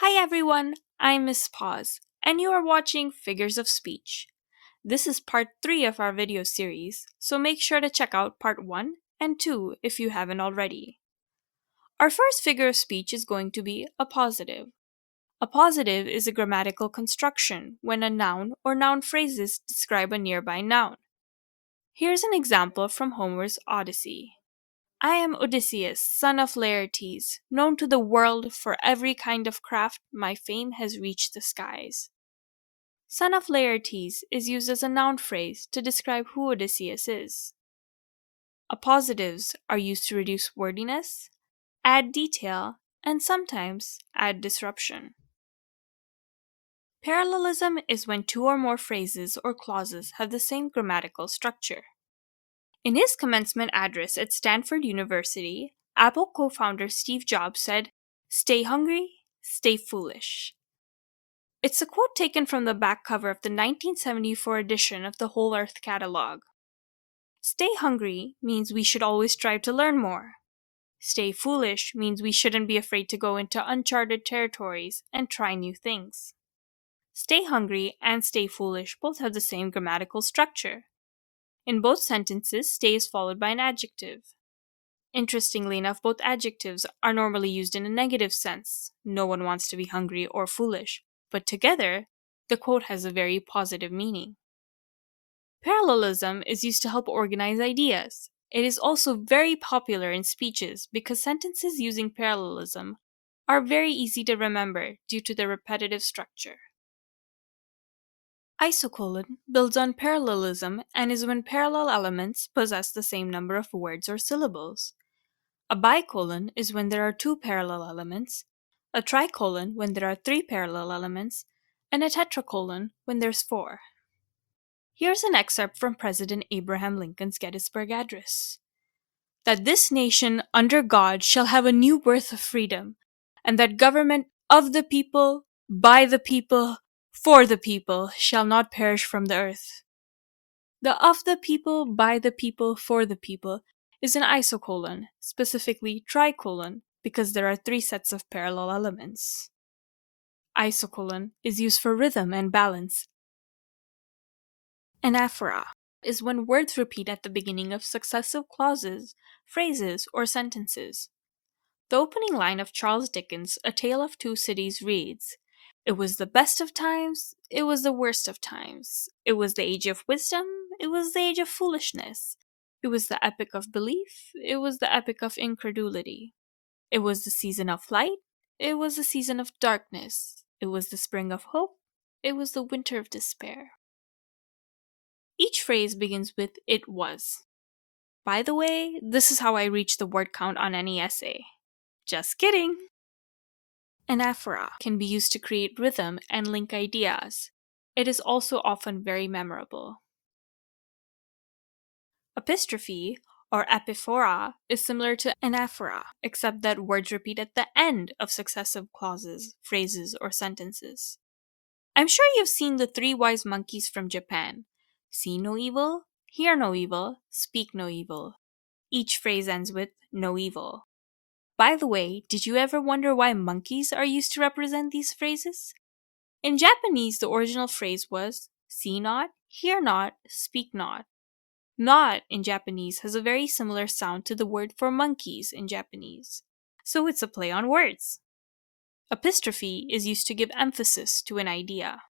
Hi everyone, I'm Miss Paws, and you are watching Figures of Speech. This is part 3 of our video series, so make sure to check out part 1 and 2 if you haven't already. Our first figure of speech is going to be appositive. Appositive is a grammatical construction when a noun or noun phrases describe a nearby noun. Here's an example from Homer's Odyssey. I am Odysseus, son of Laertes, known to the world for every kind of craft. My fame has reached the skies. Son of Laertes is used as a noun phrase to describe who Odysseus is. Appositives are used to reduce wordiness, add detail, and sometimes add disruption. Parallelism is when two or more phrases or clauses have the same grammatical structure. In his commencement address at Stanford University, Apple co-founder Steve Jobs said, "Stay hungry, stay foolish." It's a quote taken from the back cover of the 1974 edition of the Whole Earth catalog. Stay hungry means we should always strive to learn more. Stay foolish means we shouldn't be afraid to go into uncharted territories and try new things. Stay hungry and stay foolish both have the same grammatical structure. In both sentences, stay is followed by an adjective. Interestingly enough, both adjectives are normally used in a negative sense. No one wants to be hungry or foolish, but together, the quote has a very positive meaning. Parallelism is used to help organize ideas. It is also very popular in speeches because sentences using parallelism are very easy to remember due to their repetitive structure. Isocolon builds on parallelism and is when parallel elements possess the same number of words or syllables. A bicolon is when there are two parallel elements, a tricolon when there are three parallel elements, and a tetracolon when there's four. Here's an excerpt from President Abraham Lincoln's Gettysburg Address. That this nation under God shall have a new birth of freedom, and that government of the people, by the people, for the people shall not perish from the earth. The of the people, by the people, for the people is an isocolon, specifically tricolon, because there are three sets of parallel elements. Isocolon is used for rhythm and balance. Anaphora is when words repeat at the beginning of successive clauses, phrases, or sentences. The opening line of Charles Dickens' A Tale of Two Cities reads, "It was the best of times, it was the worst of times. It was the age of wisdom, it was the age of foolishness. It was the epoch of belief, it was the epoch of incredulity. It was the season of light, it was the season of darkness. It was the spring of hope, it was the winter of despair." Each phrase begins with "it was." By the way, this is how I reach the word count on any essay. Just kidding! Anaphora can be used to create rhythm and link ideas. It is also often very memorable. Epistrophe, or epiphora, is similar to anaphora, except that words repeat at the end of successive clauses, phrases, or sentences. I'm sure you've seen the three wise monkeys from Japan. See no evil, hear no evil, speak no evil. Each phrase ends with no evil. By the way, did you ever wonder why monkeys are used to represent these phrases? In Japanese, the original phrase was see not, hear not, speak not. Not in Japanese has a very similar sound to the word for monkeys in Japanese, so it's a play on words. Epistrophe is used to give emphasis to an idea.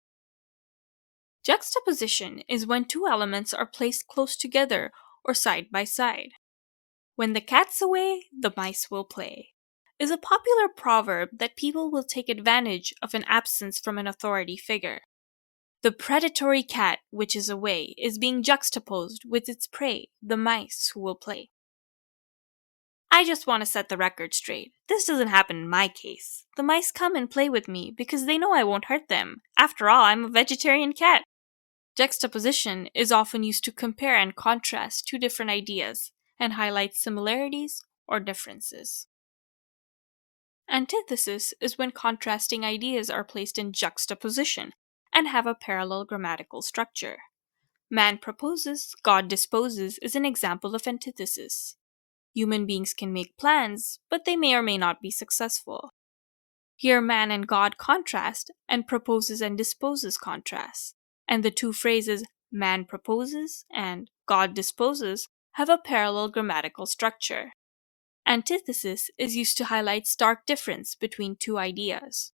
Juxtaposition is when two elements are placed close together or side by side. "When the cat's away, the mice will play" is a popular proverb that people will take advantage of an absence from an authority figure. The predatory cat, which is away, is being juxtaposed with its prey, the mice who will play. I just want to set the record straight. This doesn't happen in my case. The mice come and play with me because they know I won't hurt them. After all, I'm a vegetarian cat. Juxtaposition is often used to compare and contrast two different ideas and highlight similarities or differences. Antithesis is when contrasting ideas are placed in juxtaposition and have a parallel grammatical structure. Man proposes, God disposes is an example of antithesis. Human beings can make plans, but they may or may not be successful. Here, man and God contrast, and proposes and disposes contrast. And the two phrases man proposes and God disposes have a parallel grammatical structure. Antithesis is used to highlight stark difference between two ideas.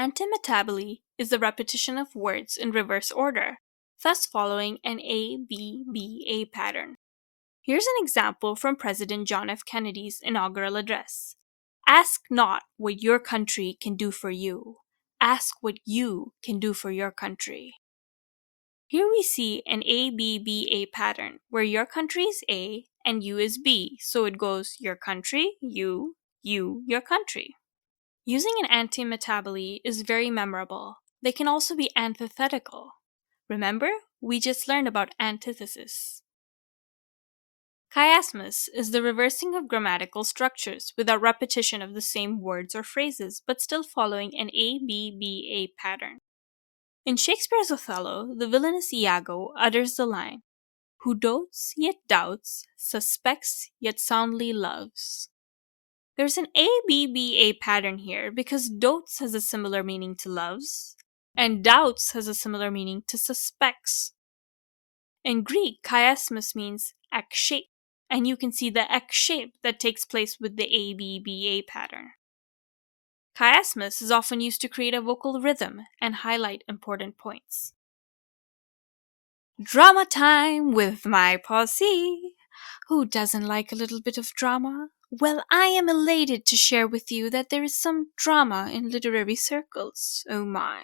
Antimetaboly is the repetition of words in reverse order, thus following an A-B-B-A pattern. Here's an example from President John F. Kennedy's inaugural address. Ask not what your country can do for you. Ask what you can do for your country. Here we see an A-B-B-A pattern, where your country is A and you is B, so it goes your country, you, your country. Using an antimetaboly is very memorable. They can also be antithetical. Remember, we just learned about antithesis. Chiasmus is the reversing of grammatical structures without repetition of the same words or phrases, but still following an A-B-B-A pattern. In Shakespeare's Othello, the villainous Iago utters the line, "Who dotes yet doubts, suspects yet soundly loves." There's an A-B-B-A pattern here because dotes has a similar meaning to loves, and doubts has a similar meaning to suspects. In Greek, chiasmus means X shape, and you can see the X shape that takes place with the A-B-B-A pattern. Chiasmus is often used to create a vocal rhythm and highlight important points. Drama time with my posse! Who doesn't like a little bit of drama? Well, I am elated to share with you that there is some drama in literary circles. Oh my.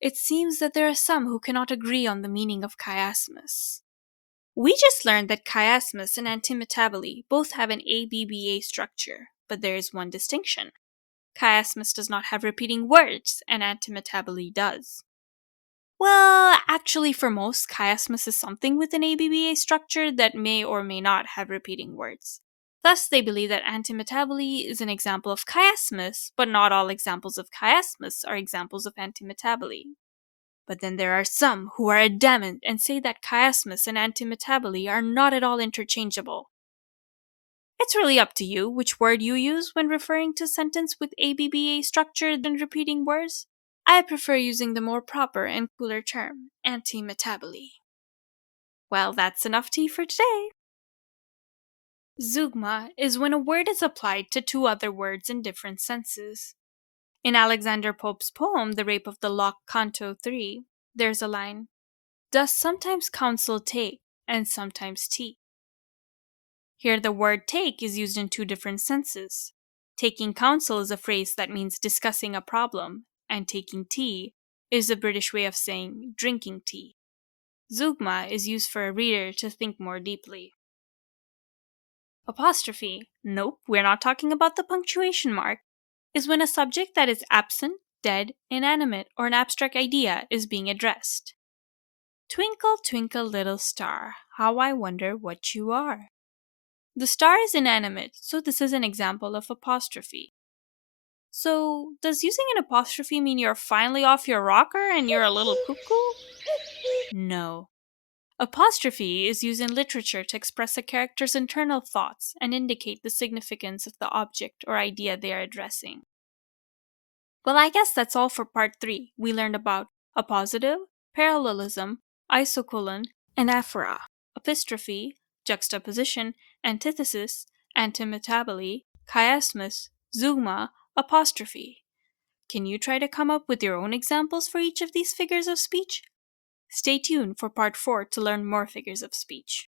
It seems that there are some who cannot agree on the meaning of chiasmus. We just learned that chiasmus and antimetaboly both have an ABBA structure, but there is one distinction. Chiasmus does not have repeating words, and antimetaboly does. Well, actually for most, chiasmus is something with an ABBA structure that may or may not have repeating words. Thus, they believe that antimetaboly is an example of chiasmus, but not all examples of chiasmus are examples of antimetaboly. But then there are some who are adamant and say that chiasmus and antimetaboly are not at all interchangeable. It's really up to you which word you use when referring to a sentence with ABBA structure than repeating words. I prefer using the more proper and cooler term, antimetaboly. Well, that's enough tea for today. Zeugma is when a word is applied to two other words in different senses. In Alexander Pope's poem, The Rape of the Lock, Canto 3, there's a line, "Does sometimes counsel take, and sometimes tea." Here the word take is used in two different senses. Taking counsel is a phrase that means discussing a problem, and taking tea is a British way of saying drinking tea. Zeugma is used for a reader to think more deeply. Apostrophe, nope, we're not talking about the punctuation mark, is when a subject that is absent, dead, inanimate, or an abstract idea is being addressed. Twinkle, twinkle, little star, how I wonder what you are. The star is inanimate, so this is an example of apostrophe. So, does using an apostrophe mean you're finally off your rocker and you're a little cuckoo? No. Apostrophe is used in literature to express a character's internal thoughts and indicate the significance of the object or idea they are addressing. Well, I guess that's all for part 3. We learned about appositive, parallelism, isocolon, anaphora, epistrophe, juxtaposition, antithesis, antimetaboly, chiasmus, zeugma, apostrophe. Can you try to come up with your own examples for each of these figures of speech? Stay tuned for part 4 to learn more figures of speech.